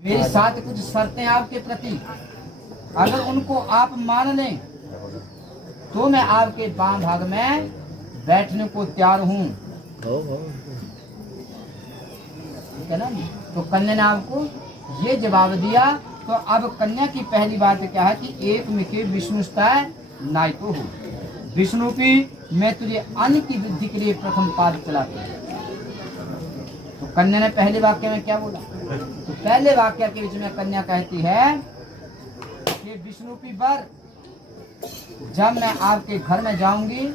मेरी 7 कुछ शर्तें आपके प्रति, अगर उनको आप मान लें तो मैं आपके बाम भाग में बैठने को तैयार हूँ। ठीक है ना। तो कन्या ने आपको ये जवाब दिया। तो अब कन्या की पहली बात क्या है कि एक मिके विष्णुस्ताय नायको हो, विष्णु की मैं तुझे अन्न की वृद्धि के लिए प्रथम पाद चलाती हूँ। तो कन्या ने पहले वाक्य में क्या बोला? तो पहले वाक्य के बीच में कन्या कहती है कि विष्णु की वर, जब मैं आपके घर में जाऊंगी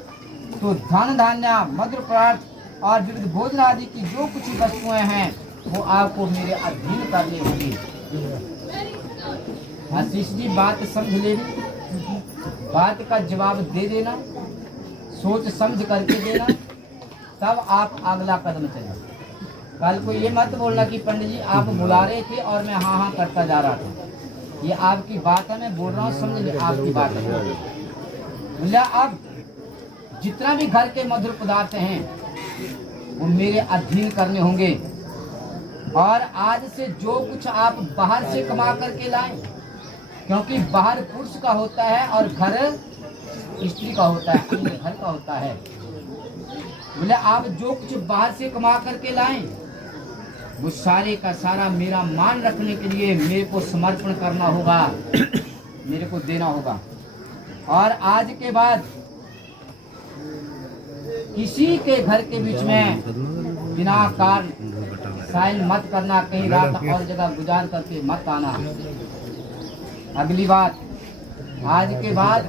तो धन धान्य मधुर पदार्थ और विविध भोजन आदि की जो कुछ वस्तुएं हैं वो आपको मेरे अधीन करनी होगी। आशीष जी बात समझ लेनी, बात का जवाब दे देना, सोच समझ करके देना, तब आप अगला कदम चलें। कल को ये मत बोलना कि पंडित जी आप बुला रहे थे और मैं हाँ हाँ करता जा रहा था। ये आपकी बात है, मैं बोल रहा हूँ, समझ ले आपकी बात है। बोला अब जितना भी घर के मधुर पदार्थ हैं वो मेरे अधीन करने होंगे, और आज से जो कुछ आप बाहर से कमा करके लाएं, क्योंकि बाहर पुरुष का होता है और घर स्त्री का होता है, अन्य घर का होता है। बोले आप जो कुछ बाहर से कमा करके लाएं वो सारे का सारा मेरा मान रखने के लिए मेरे को समर्पण करना होगा, मेरे को देना होगा। और आज के बाद किसी के घर के बीच में बिना कारण साइन मत करना, कहीं रात और जगह गुजार करके मत आना। अगली बात, आज के बाद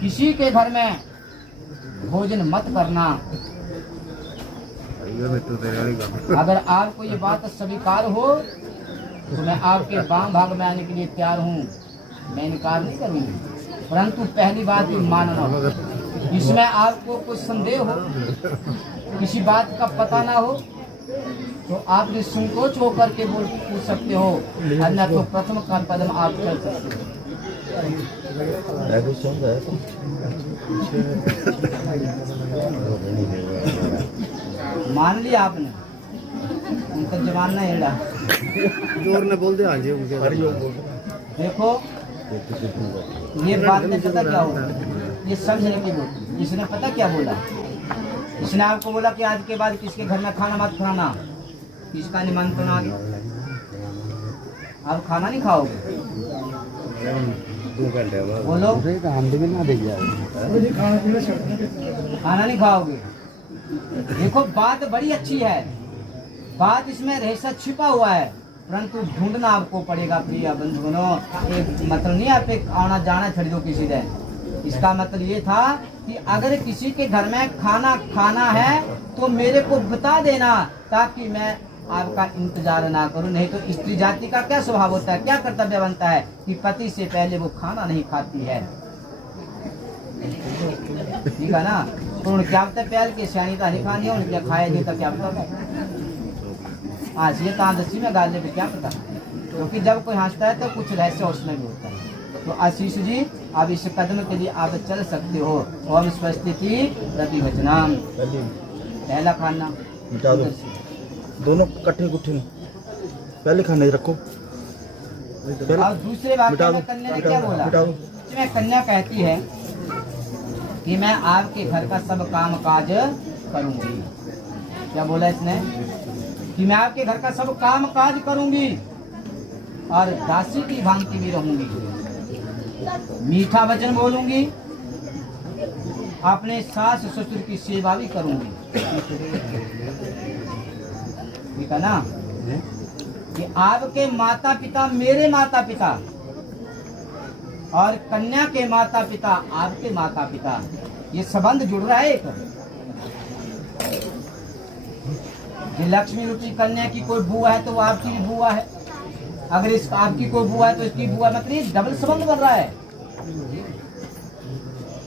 किसी के घर में भोजन मत करना। अगर आपको ये बात स्वीकार हो तो मैं आपके बाम भाग में आने के लिए तैयार हूँ, मैं इनकार नहीं करूँगी। परंतु पहली बात ही मानना, इसमें आपको कुछ संदेह हो, किसी बात का पता ना हो तो आप निसंकोच होकर के पूछ सकते हो, अन्यथा तो प्रथम का कदम आप चल सकते हो। मान लिया आपने, उनका जवान ना हेड़ा जोर ने बोल दिया। देखो ये बात में पता क्या होगा, ये समझने की बोल। इसने पता क्या बोला? इसने आपको बोला कि आज के बाद किसके घर में खाना मत खाना, किसका निमंत्रण आ गया, आप खाना नहीं खाओगे। बोलो खाना नहीं खाओगे। देखो बात बड़ी अच्छी है, बात इसमें रहस्य छिपा हुआ है, परंतु ढूंढना आपको पड़ेगा प्रिय बंधुओं। एक मतलब नहीं आप एक आना जाना छोड़ दो किसी दिन। इसका मतलब ये था कि अगर किसी के घर में खाना खाना है तो मेरे को बता देना, ताकि मैं आपका इंतजार ना करूं। नहीं तो स्त्री जाति का क्या स्वभाव होता है, क्या कर्तव्य बनता है कि पति से पहले वो खाना नहीं खाती है। ठीक है ना। तो क्या पता प्यार की श्याणी का नहीं खानी है, उनके खाए नहीं तो क्या पता। आज ये तांदसी में गालने पे क्या पता, क्योंकि जब कोई हंसता है तो कुछ रहस्य उसमें भी होता है। तो आशीष जी अब इस कदम के लिए आप चल सकते हो। ओम स्वस्ति रवि वचनाम। पहला खाना दोनों कट्ठे गुट्ठे पहले खाने रखो। और दूसरे वाक्य में कन्या ने क्या बोला? इसमें कन्या कहती है कि मैं आपके घर का सब काम काज करूंगी। क्या बोला इसने? कि मैं आपके घर का सब काम काज करूंगी और दासी की भांति भी रहूंगी, मीठा वचन बोलूंगी, अपने सास ससुर की सेवा भी करूंगी। ठीक है ना। कि आपके माता पिता मेरे माता पिता और कन्या के माता पिता आपके माता पिता, ये संबंध जुड़ रहा है एक। लक्ष्मी रूपी कन्या की कोई बुआ है तो वो आपकी भी बुआ है, अगर इस आपकी कोई बुआ है तो इसकी बुआ, मतलब डबल संबंध बन रहा है।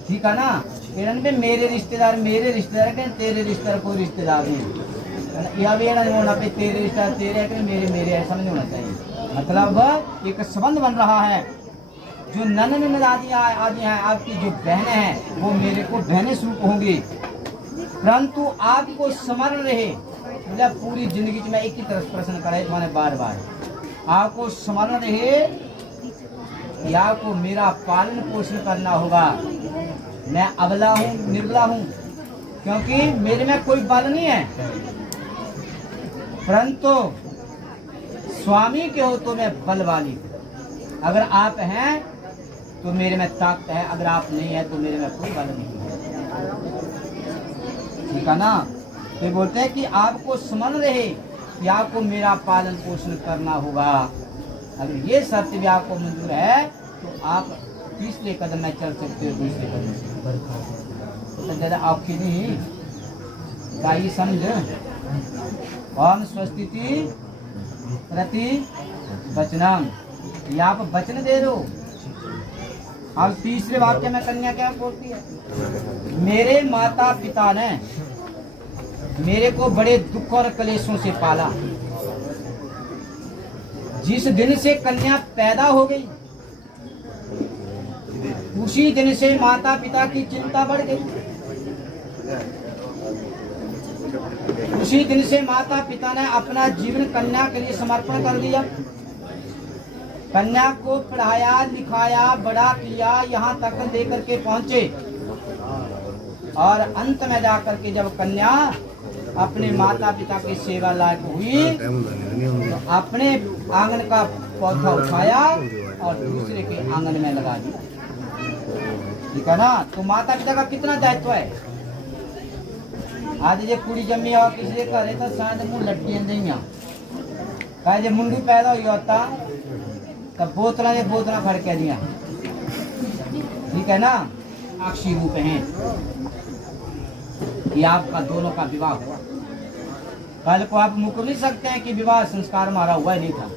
ठीक है ना। हिरण में मेरे रिश्तेदार के, तेरे रिश्तेदार कोई रिश्तेदार नहीं, या होना पे तेरे रिश्तेदार तेरे है, मेरे ऐसा नहीं होना चाहिए। मतलब एक संबंध बन रहा है। जो ननद आदि हैं, आपकी जो बहनें हैं वो मेरे को बहनें स्वरूप होंगी, परंतु आपको स्मरण रहे, मतलब पूरी जिंदगी में एक ही तरह प्रश्न करे तुम्हारे बार बार आपको स्मरण रहे कि आपको मेरा पालन पोषण करना होगा। मैं अबला हूँ, निर्बला हूँ, क्योंकि मेरे में कोई बल नहीं है, परंतु स्वामी के हो तो मैं बलवाली। अगर आप हैं तो मेरे में ताकत है, अगर आप नहीं है तो मेरे में कोई बल नहीं है। ठीक है ना? तो बोलते हैं कि आपको स्मरण रहे कि आपको मेरा पालन पोषण करना होगा। अगर ये शर्त भी आपको मंजूर है तो आप तीसरे कदम में चल सकते हो, दूसरे कदम से। तो ज़्यादा आपकी नहीं चाहिए समझ। ओम स्वस्तिति प्रति वचनम, ये आप वचन दे दो। अब तीसरे वाक्य में कन्या क्या बोलती है? मेरे माता पिता ने मेरे को बड़े दुख और क्लेशों से पाला। जिस दिन से कन्या पैदा हो गई उसी दिन से माता पिता की चिंता बढ़ गई। उसी दिन से माता पिता ने अपना जीवन कन्या के लिए समर्पण कर दिया। कन्या को पढ़ाया लिखाया बड़ा किया, यहाँ तक लेकर के पहुँचे, और अंत में जाकर के जब कन्या अपने माता पिता की सेवा लायक हुई तो अपने आंगन का पौधा उठाया और दूसरे के आंगन में लगा दिया। ठीक है ना? तो माता पिता का कितना दायित्व है। आज ये कुड़ी जमी और किसी के घर है तो शायद मुँह लट्टियां नहीं कहा जब मुंडू पैदा हुई होता तब बोतला ने बोतला खड़के दिया। ठीक है ना? साक्षी रूप हैं कि आपका दोनों का विवाह हुआ। कल को आप मुकर नहीं सकते हैं कि विवाह संस्कार हमारा हुआ ही नहीं था।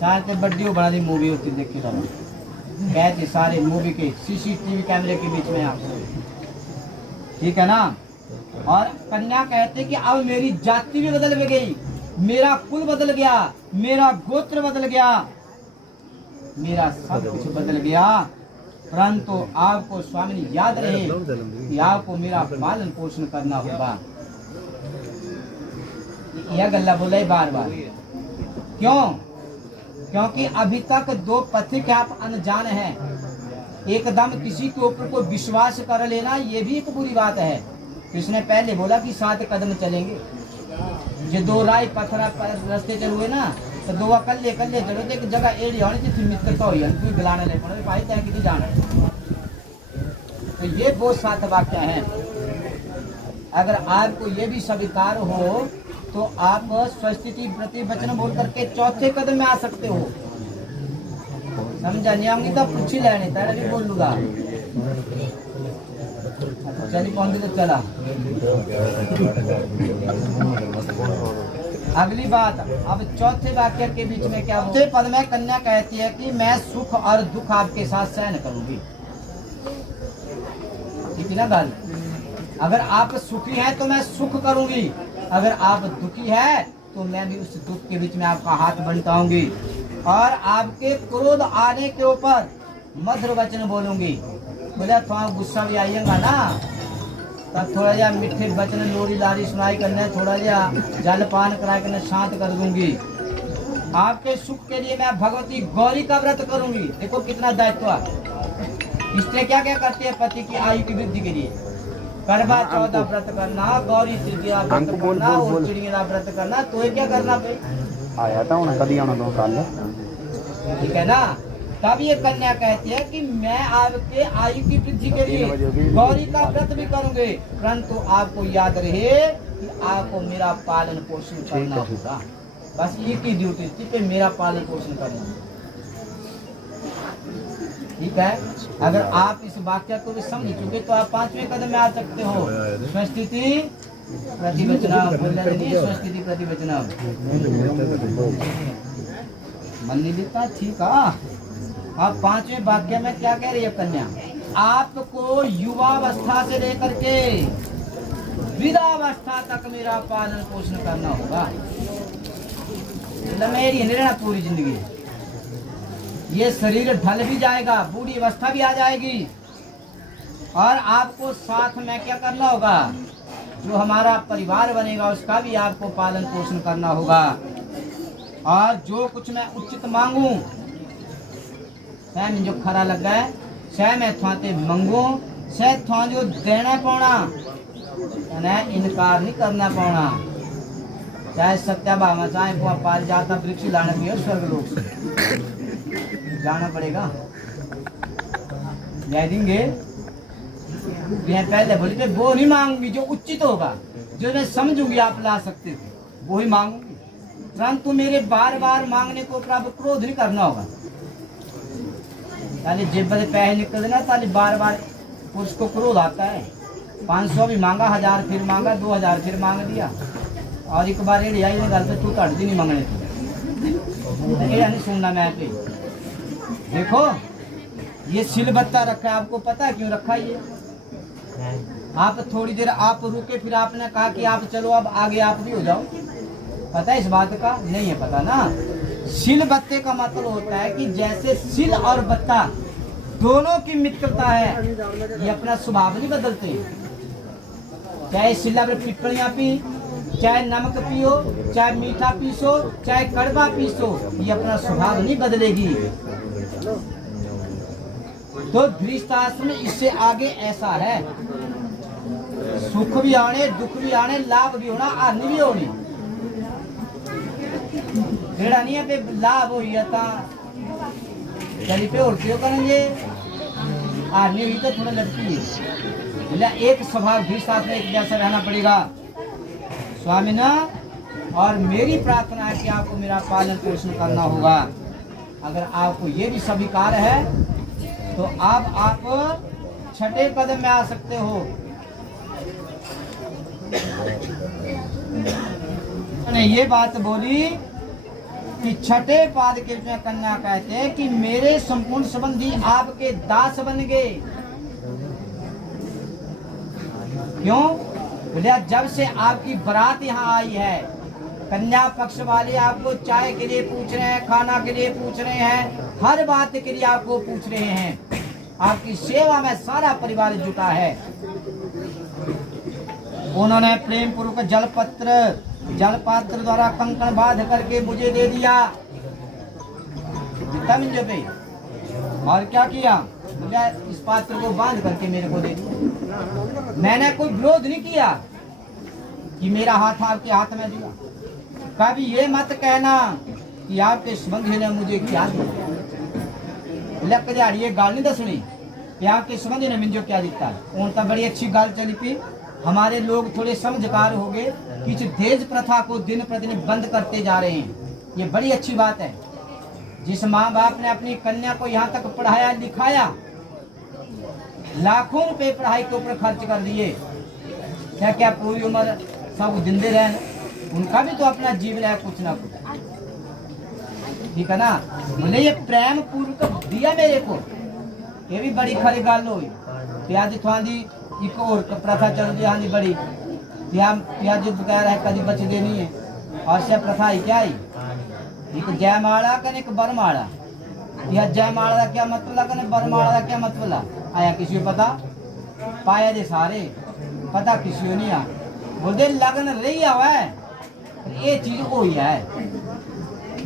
शायद बड्डी बड़ा दी मूवी होती देखी था, कहते सारे मूवी के सीसीटीवी कैमरे के बीच में आप। ठीक है ना? और कन्या कहते कि अब मेरी जाति भी बदल गई, मेरा कुल बदल गया, मेरा गोत्र बदल गया, मेरा सब कुछ बदल गया, परंतु आपको स्वामी याद रहे कि आपको मेरा पालन पोषण करना होगा। यह गल्ला बोला बार बार। क्यों? क्योंकि अभी तक दो पथिक आप अनजान हैं। एकदम किसी के ऊपर को विश्वास कर लेना ये भी एक बुरी बात है। कृष्ण ने पहले बोला कि 7 कदम चलेंगे। जो दो राय पत्थरा रास्ते चल हुए ना तो दो कल्ले कल्ले चलो, एक जगह एड़ी होनी थी मित्रता हुई कोई गलाने लगे पड़े भाई तय कितनी जाना। तो ये वो 7 वाक्य हैं। अगर आपको ये भी स्वीकार हो तो आप स्वस्थिति प्रति वचन बोल करके चौथे कदम में आ सकते हो। समझा? नियम तो पूछ ही लेने तेरा भी बोल लूंगा। चली पहुंची तो चला। अगली बात, अब चौथे वाक्य के बीच में क्या? चौथे पद में कन्या कहती है कि मैं सुख और दुख आपके साथ सहन करूंगी। ठीक है ना गल? अगर आप सुखी हैं तो मैं सुख करूंगी, अगर आप दुखी है तो मैं भी उस दुख के बीच में आपका हाथ बंटाऊंगी और आपके क्रोध आने के ऊपर मधुर वचन बोलूंगी। बोला थोड़ा गुस्सा भी आइएगा ना तब थोड़ा जा मीठे वचन लोरी लारी सुनाई करने, थोड़ा जा जलपान करा करने शांत कर दूंगी। आपके सुख के लिए मैं भगवती गौरी का व्रत करूंगी। देखो कितना दायित्व। स्त्री क्या क्या करती है पति की आयु की वृद्धि के लिए? करवा चौथ व्रत करना, गौरी तृतीया व्रत करना और चिड़िया व्रत करना। तो ये क्या करना भाई? आया था उन्हें कभी आना 2 साल। ठीक है ना? तब ये कन्या कहती है कि मैं आपके आयु की वृद्धि के लिए गौरी का व्रत भी करूंगी, परंतु आपको याद रहे कि आपको मेरा पालन पोषण करना होगा। बस एक ही ड्यूटी थी कि मेरा पालन पोषण करना। ठीक है? अगर आप इस वाक्य को भी समझ चुके तो आप 5वें कदम में आ सकते हो। स्वस्थिति प्रतिवचनम, स्वस्थिति प्रतिवचनम। मन नहीं देता? ठीक है। अब 5वें वाक्य में क्या कह रही है कन्या? आपको युवावस्था से लेकर के वृद्धावस्था तक मेरा पालन पोषण करना होगा। मतलब मेरी नहीं रहना पूरी जिंदगी। ये शरीर ढल भी जाएगा, बूढ़ी अवस्था भी आ जाएगी, और आपको साथ में क्या करना होगा? जो हमारा परिवार बनेगा उसका भी आपको पालन पोषण करना होगा। और जो कुछ मैं उचित मांगू सह जो खरा लगा है सह मैं थाते मंगू सह था जो देना पाना इनकार नहीं करना पाना। चाहे सत्या भामा चाहे वो पार जाता वृक्ष लाने भी स्वर्ग लोक से जाना पड़ेगा। जाए देंगे पहले बोली वो नहीं मांगूंगी जो उचित होगा जो मैं समझूंगी आप ला सकते थे वो ही मांगूंगी, परंतु मेरे बार बार मांगने को प्रभु क्रोध नहीं करना होगा। ताले जेब से पैसे निकल देना ताले बार बार उसको क्रोध आता है। 500 भी मांगा, 1000 फिर मांगा, 2000 फिर मांग दिया और एक बार ये आई गल पे तू तड़ दी नहीं मांगने तो ये नहीं सुनना मैं पे। देखो ये सिलबत्ता रखा है, आपको पता है क्यों रखा ये? आप थोड़ी देर आप रुके फिर आपने कहा कि आप चलो अब आगे आप भी हो जाओ, पता है इस बात का? नहीं है पता ना। सिल बत्ते का मतलब होता है कि जैसे सिल और बत्ता दोनों की मित्रता है, ये अपना स्वभाव नहीं बदलते। चाहे सिला पर पिपलियां पी, चाहे नमक पियो, चाहे मीठा पीसो, चाहे कड़वा पीसो, ये अपना स्वभाव नहीं बदलेगी। तो धृतराष्ट्र में इससे आगे ऐसा है, सुख भी आने दुख भी आने, लाभ भी होना हानि भी होनी। जेड़ा नहीं है पे लाभ हो चली पे उड़ती हो करेंगे, हानि हुई तो थोड़ा लगती है। एक स्वभाव धृतराष्ट्र में एक जैसा रहना पड़ेगा स्वामी ना। और मेरी प्रार्थना है कि आपको मेरा पालन पोषण करना होगा। अगर आपको ये भी स्वीकार है तो आप छठे कदम में आ सकते हो। मैंने ये बात बोली कि छठे पाद के में कन्या कहते हैं कि मेरे संपूर्ण संबंधी आपके दास बन गए। क्यों? बोलिए जब से आपकी बारात यहाँ आई है, कन्या पक्ष वाले आपको चाय के लिए पूछ रहे हैं, खाना के लिए पूछ रहे हैं, हर बात के लिए आपको पूछ रहे हैं। आपकी सेवा में सारा परिवार जुटा है। उन्होंने प्रेम पूर्वक जलपात्र द्वारा कंकण बांध करके मुझे दे दिया। पे और क्या किया? मुझे इस पात्र को बांध करके मेरे को दे दिया। मैंने कोई विरोध नहीं किया कि मेरा हाथ आपके हाथ में दिया। कभी ये मत कहना कि आपके संबंधी ने मुझे क्या दिया। लक दिहाड़ी गाल नहीं दसनी कि आपके संबंधी ने मुझे क्या दिता। उन तो बड़ी अच्छी गाल चली थी। हमारे लोग थोड़े समझकार हो गए कि दहेज प्रथा को दिन प्रतिदिन बंद करते जा रहे हैं। ये बड़ी अच्छी बात है। जिस माँ बाप ने अपनी कन्या को यहाँ तक पढ़ाया लिखाया, लाखों रुपए पढ़ाई के ऊपर खर्च कर दिए, क्या क्या पूरी उम्र सब जिंदे रहे, उनका भी तो अपना जीवन है कुछ ना कुछ, ठीक है ना। बोले ये प्रेम पूर्वक दिया मेरे को, ये भी बड़ी खरी गल हुई। प्याज थोड़ी एक और प्रथा चल रही हाँ बड़ी प्याज बगैर है कभी बचते नहीं है। और से प्रथा ही क्या आई, एक जयमाला कने एक बरमाला। यह जयमाला का क्या मतलब कने बरमाला का क्या मतलब आया किसी को पता? पाया दे सारे पता किसी को नहीं आ। बोलते लगन रही हुआ है, ये चीज हुई है।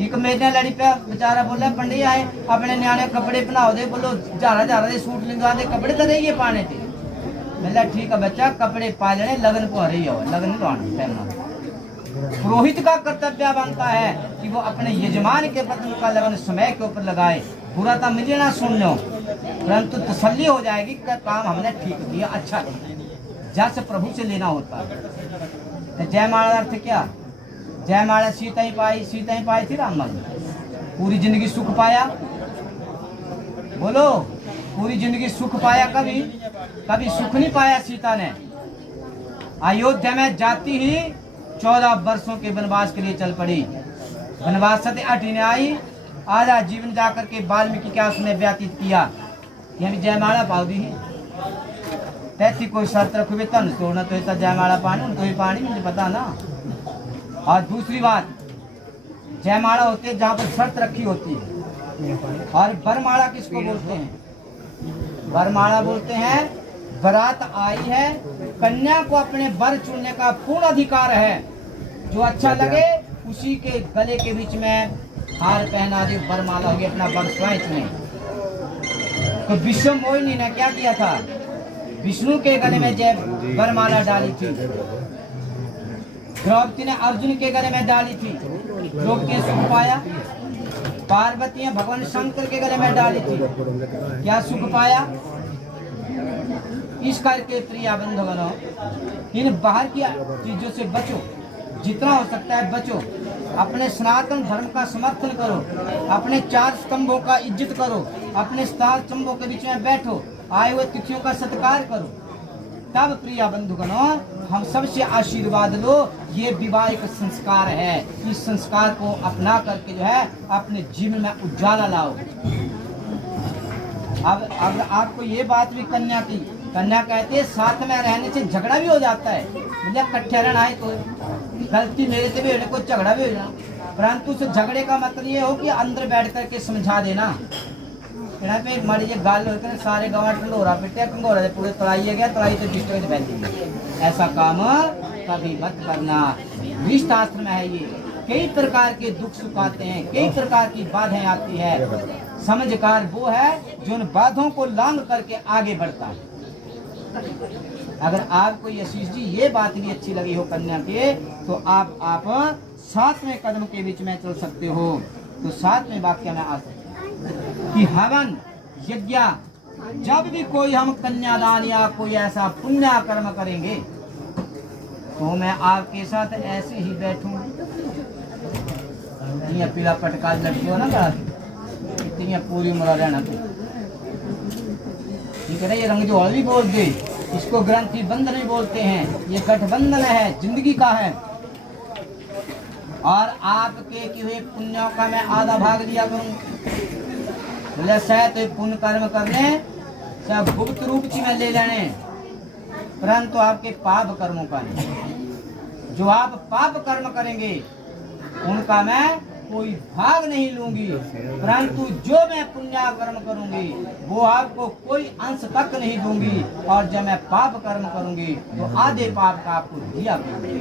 एक मेरे लड़ी पे बेचारा बोला पंडित आए अपने न्याणे कपड़े पहनाओ दे, बोलो झारा झारा दे सूट लिंगा दे, कपड़े तो रही है पाने थे। मैं ठीक है बच्चा कपड़े पा लेने, लगन को रही हो लगन पहनना। पुरोहित का कर्तव्य बनता है कि वो अपने यजमान के प्रति का लगन समय के ऊपर लगाए। बुरा तो मिले ना सुन लो, परंतु तसल्ली हो जाएगी कि काम हमने ठीक किया, अच्छा जैसे प्रभु से लेना होता है। तो जयमाला अर्थ क्या? जयमाला सीता ही पाई थी राम मन। पूरी जिंदगी सुख पाया, बोलो पूरी जिंदगी सुख पाया? कभी सुख नहीं पाया सीता ने। अयोध्या में जाती ही 14 वर्षों के वनवास के लिए चल पड़ी। वनवास से हटी ने आई, आधा जीवन जाकर के वाल्मीकि क्या उसने व्यतीत किया। यह भी जयमाला पाऊ दी तैथी कोई शर्त रखोगे तन तोड़ना तो जयमाला पानी उनको ही पानी मुझे पता ना। और दूसरी बात, जयमाला होती है जहाँ पर शर्त रखी होती है। और बरमाला किसको बोलते हैं? बरमाला बोलते हैं बारात आई है, कन्या को अपने वर चुनने का पूर्ण अधिकार है। जो अच्छा लगे उसी के गले के बीच में हार पहना दे, वरमाला हो गई, अपना वर स्वयं चुने। तो विश्व मोहिनी ने क्या किया था, विष्णु के गले में जब वरमाला डाली थी, द्रौपदी ने अर्जुन के गले में डाली थी, द्रौपदी ने सुख पाया। पार्वती ने भगवान शंकर के गले में डाली थी, क्या सुख पाया। इस करके प्रिय बंधुगणों, इन बाहर की चीजों से बचो, जितना हो सकता है बचो। अपने सनातन धर्म का समर्थन करो, अपने 4 स्तंभों का इज्जत करो, अपने 4 स्तंभों के बीच में बैठो, आए हुए तिथियों का सत्कार करो। तब प्रिय बंधुगणों, हम सबसे आशीर्वाद लो। ये विवाह एक संस्कार है, इस संस्कार को अपना करके जो है अपने जीवन में उजाला लाओ। अब आपको ये बात भी कन्या की, कन्या कहते हैं साथ में रहने से झगड़ा भी हो जाता है, मतलब कट्ठे रहना है तो गलती मेरे से भी को झगड़ा भी हो जाना, परंतु उस झगड़े का मतलब ये हो कि अंदर बैठ करके समझा देना। यहाँ पे मारी ये गाल होकर सारे गाँव टंडोरा पिटे, कंगोरा पूरे तलाई गया, तलाई तो डिस्ट्रिक्ट बैठ गई। ऐसा काम कभी मत करना। गृहस्थाश्रम है ये, कई प्रकार के दुख सुख आते हैं, कई प्रकार की बाधाएं आती है। समझकार वो है जो उन बाधाओं को लांघ करके आगे बढ़ता है। अगर आपको आशीष जी ये बात भी अच्छी लगी हो कन्या के, तो आप 7वें कदम के बीच में चल सकते हो। तो 7वें वाक्य में आ सकते कि हवन यज्ञ, जब भी कोई हम कन्यादान या कोई ऐसा पुण्य कर्म करेंगे तो मैं आपके साथ ऐसे ही बैठूं। ये पीला पटका लड़की हो ना इतनी पूरी उम्र रहना, ठीक है ना। ये रंग जो भी बोल दे, इसको ग्रंथि बंधन भी बोलते हैं। ये गठबंधन है, जिंदगी का है। और आपके किए हुए पुण्यों का मैं आधा भाग लिया करूं। बोले शायद तो पुण्य कर्म करने सब गुप्त रूप से में ले लेने, परंतु आपके पाप कर्मों का नहीं। जो आप पाप कर्म करेंगे उनका मैं कोई भाग नहीं लूंगी, परंतु जो मैं पुण्य कर्म करूंगी वो आपको कोई अंश तक नहीं दूंगी। और जब मैं पाप कर्म करूंगी तो आधे पाप का आपको दिया करूंगी।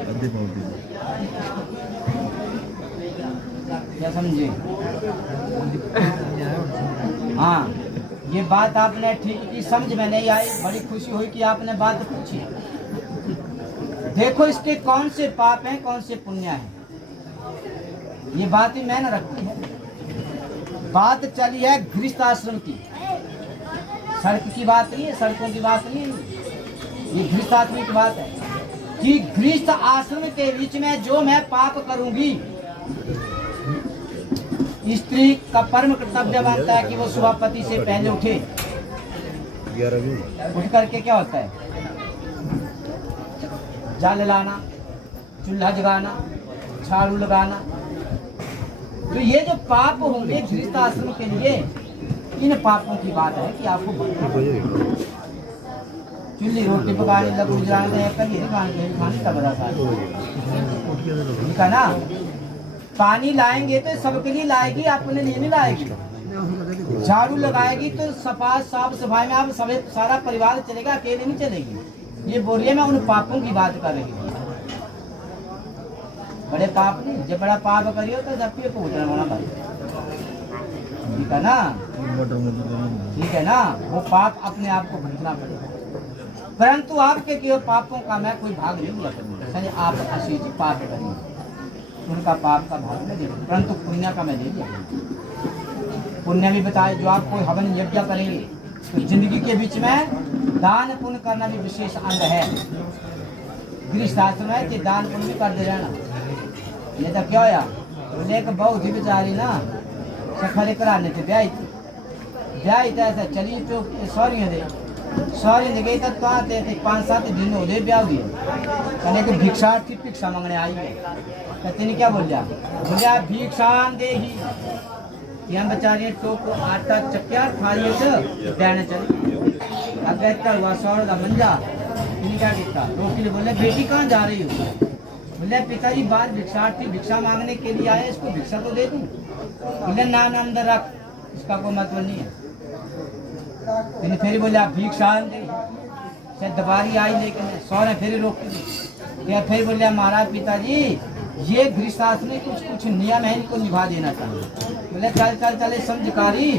क्या समझे? हाँ, ये बात आपने ठीक की, समझ में नहीं आई, बड़ी खुशी हुई कि आपने बात पूछी। देखो इसके कौन से पाप हैं, कौन से पुण्य हैं, ये बात ही मैंने रखी है। बात चली है गृहस्थ आश्रम की, सड़क की बात नहीं है, सड़कों की बात नहीं है, ये गृहस्थ आश्रम की बात है कि गृहस्थ आश्रम के बीच में जो मैं पाप करूंगी, स्त्री का परम कर्तव्य बनता है कि वो सुबह पति से पहले उठे। उठ करके क्या होता है, जल लाना, चूल्हा जगाना, झाड़ू लगाना। तो ये जो पाप होंगे गृहस्थ आश्रम के लिए, इन पापों की बात है कि आपको चूल्ही रोटी पकाने, लकड़ी जलाने, खाने का बड़ा ना। पानी लाएंगे तो सबके लिए लाएगी, अपने लिए नहीं लाएगी। झाड़ू लगाएगी तो साफ सफाई में आप सब सारा परिवार चलेगा, अकेले नहीं चलेगी। ये बोलिए मैं उन पापों की बात कर रही हूँ, बड़े पाप नहीं। जब बड़ा पाप करियो तो जब भी पूछना होना भाई, ठीक है ना, ठीक है ना। वो पाप अपने आप को भुगतना पड़ेगा, परंतु आपके किए पापों का मैं कोई भाग नहीं लिया करूँगा। आप आशीष पाप करेंगे, उनका पाप का भाग नहीं देगा, परंतु पुण्य का मैं दे दिया। पुण्य भी बताए, जो आप कोई हवन यज्ञ करेंगे तो जिंदगी के बीच में दान पुण्य करना भी विशेष अंग है। गृहस्थ आश्रम है कि दान पुण्य भी कर दे रहना। ये तो क्या होया, बोले एक बहुत ही बेचारी ना सफरे कराने थे ब्याह तो ऐसा चली तो सॉरी दे गई तो 5-7 दिन हो गए ब्याह हुई। कहने के भिक्षार्थी भिक्षा मांगने आई है। कहते नहीं क्या बोल जा भिक्षान दे ही, यहाँ बेचारी तो को आटा चक्या थाली से देने चली। अगर तलवा सौर का मंजा क्या किया, रोकी ने बोले बेटी कहाँ जा रही हो? बोले पिताजी बाहर भिक्षार्थी भिक्षा मांगने के लिए आए, इसको भिक्षा तो दे दूं। बोले नाम अंदर रख, इसका कोई मतलब नहीं है। फिर बोले आप भिक्षा दे, शायद दोबारी आई, लेकिन सौ ने फिर रोक दी। फिर बोले महाराज पिताजी ये गृहस्थाश्रम में कुछ कुछ नियम है, इनको निभा देना चाहिए। बोले चल चल चले समझकारी,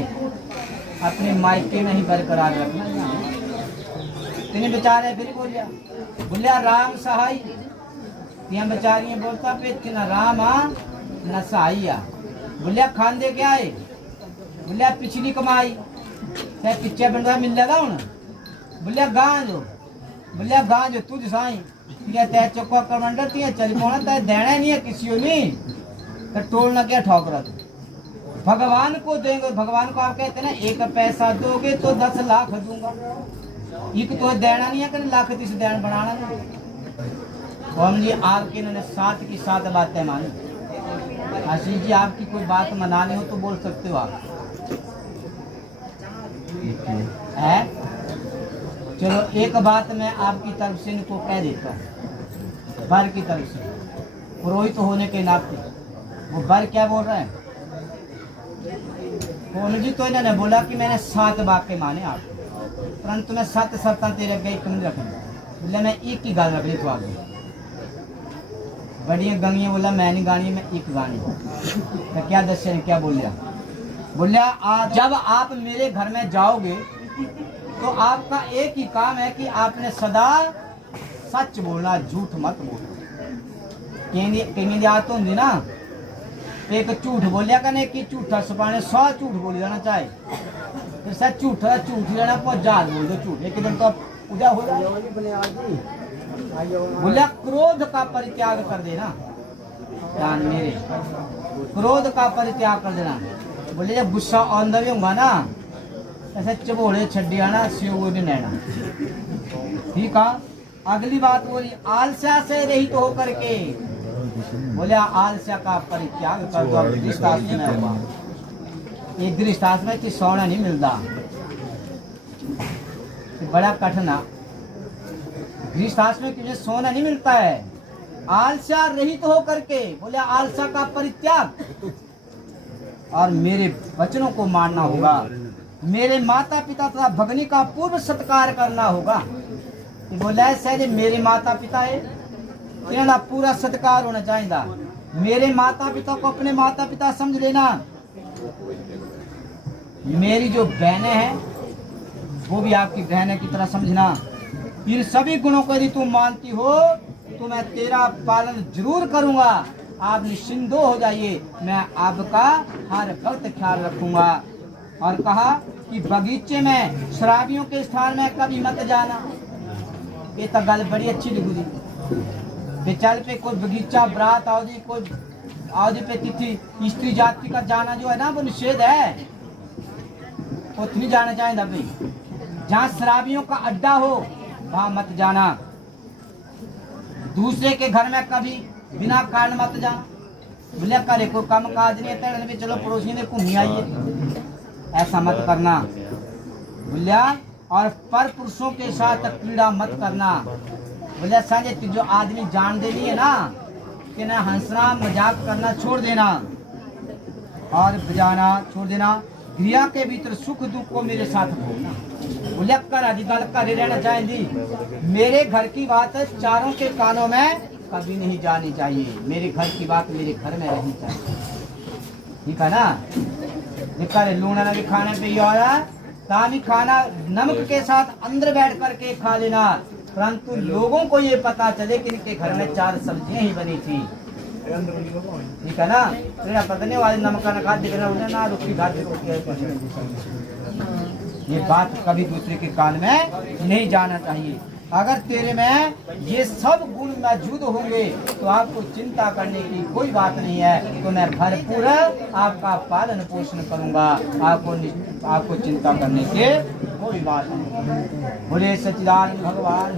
अपने मायके में ही बरकरार रखना। तेने बेचारे फिर बोलिया राम सहाय, तिया बेचारियां बोलता पे न राम आ न सहाय आ। बोलिया खांदे क्या है? बोलिया पिछली कमाई ते पिछे बंदा मिल लगा हूं। बोलिया गांजो, बोलिया गांजो तुझ साई तिया तै चौका कमांडर तिया चल पोना तै देना नहीं है किसी नहीं तो टोल न क्या ठोकरा तू। भगवान को देंगे, भगवान को आप कहते हैं ना एक पैसा दोगे तो 10 लाख दूंगा। एक तो देना नहीं है कि लाख 30 देना बनाना नहीं। और जी आपके इन्होंने 7 की 7 बातें मानी। आशीष जी आपकी कोई बात मनानी हो तो बोल सकते हो आप है। चलो एक बात मैं आपकी तरफ से इनको कह देता हूँ, बर की तरफ से पुरोहित होने के नाते। वो बर क्या बोल रहे हैं? जी तो इन्होंने बोला कि मैंने 7 वाक्य माने आप, परंतु मैं 7 शर्तां तेरे अगे एक नहीं रखनी। बोले मैं एक ही गल रखनी तो आगे बड़िया गंगियां। बोला मैं नहीं गानी, मैं एक गानी। तो क्या दर्शन क्या बोलिया? बोलिया जब आप मेरे घर में जाओगे तो आपका एक ही काम है कि आपने सदा सच बोलना, झूठ मत बोलना। कहीं याद तो होंगी ना, एक झूठ बोलिया करने की झूठा सुपाने 100 झूठ बोल जाना चाहे फिर सच झूठा झूठ लेना पर जहाज बोल दो झूठ। एक दिन तो पूजा हो जाए। बोलिया क्रोध का परित्याग कर देना, ध्यान मेरे, क्रोध का परित्याग कर देना। बोले जब गुस्सा आंदा भी होगा ना ऐसे चबोड़े छड्डी आना सियो भी नैना। ठीक है। अगली बात बोली आलस्या से रहित होकर के। बोले आलस्या का परित्याग कर दो। गृहस्थाश्रम में हुआ एक गृहस्थाश्रम में कि सोना नहीं मिलता, बड़ा कठिन है। गृहस्थाश्रम में तुझे सोना नहीं मिलता है। आलस्या रहित होकर के, बोले आलस्या का परित्याग और मेरे वचनों को मानना होगा। मेरे माता पिता तथा भगनी का पूर्व सत्कार करना होगा। बोला ऐसे मेरे माता पिता है, इन्होंने पूरा सत्कार होना चाहिए। मेरे माता पिता को अपने माता पिता समझ लेना। मेरी जो बहनें हैं वो भी आपकी बहनें की तरह समझना। इन सभी गुणों को यदि तुम मानती हो तो मैं तेरा पालन जरूर करूंगा। आप निश्चिंत हो जाइए, मैं आपका हर वक्त ख्याल रखूंगा। और कहा कि बगीचे में शराबियों के स्थान में कभी मत जाना। ये तो गल बड़ी अच्छी लिखी थी। चल पे कोई बगीचा बरात आवधी कोई आवधी पे तिथि स्त्री जाति का जाना जो है ना वो निषेध है, वो नहीं जाना चाहिए भाई। जहाँ शराबियों का अड्डा हो वहाँ मत जाना। दूसरे के घर में कभी बिना कारण मत जाना। बोले करे कोई कम काज नहीं है भी चलो पड़ोसी ने घूमी आइए, ऐसा मत करना। बोलिया और पर पुरुषों के साथ क्रीड़ा मत करना। बोले संजय तू जो आदमी जान दे नहीं है ना कि ना हंसना मजाक करना छोड़ देना और बजाना छोड़ देना। क्रिया के भीतर सुख दुख को मेरे साथ भोगना। बोले कर आदि गल करे रहना चाहिए। मेरे घर की बात चारों के कानों में कभी नहीं जानी चाहिए। मेरे घर की बात मेरे घर में रहनी चाहिए। ठीक है ना? निकाले लूना ना भी खाने पे तामी खाना नमक के साथ अंदर बैठ करके खा लेना, परंतु लोगों को ये पता चले कि इनके घर में 4 सब्जियां ही बनी थी। ठीक है ना? तेरा पत्नी वाले नमक का खाद्य ना रुकी खाद्य ये बात कभी दूसरे के कान में नहीं जाना चाहिए। अगर तेरे में ये सब गुण मौजूद होंगे तो आपको चिंता करने की कोई बात नहीं है। तो मैं भरपूर आपका पालन पोषण करूंगा, आपको चिंता करने की कोई बात नहीं। बोले सच्चिदानंद भगवान।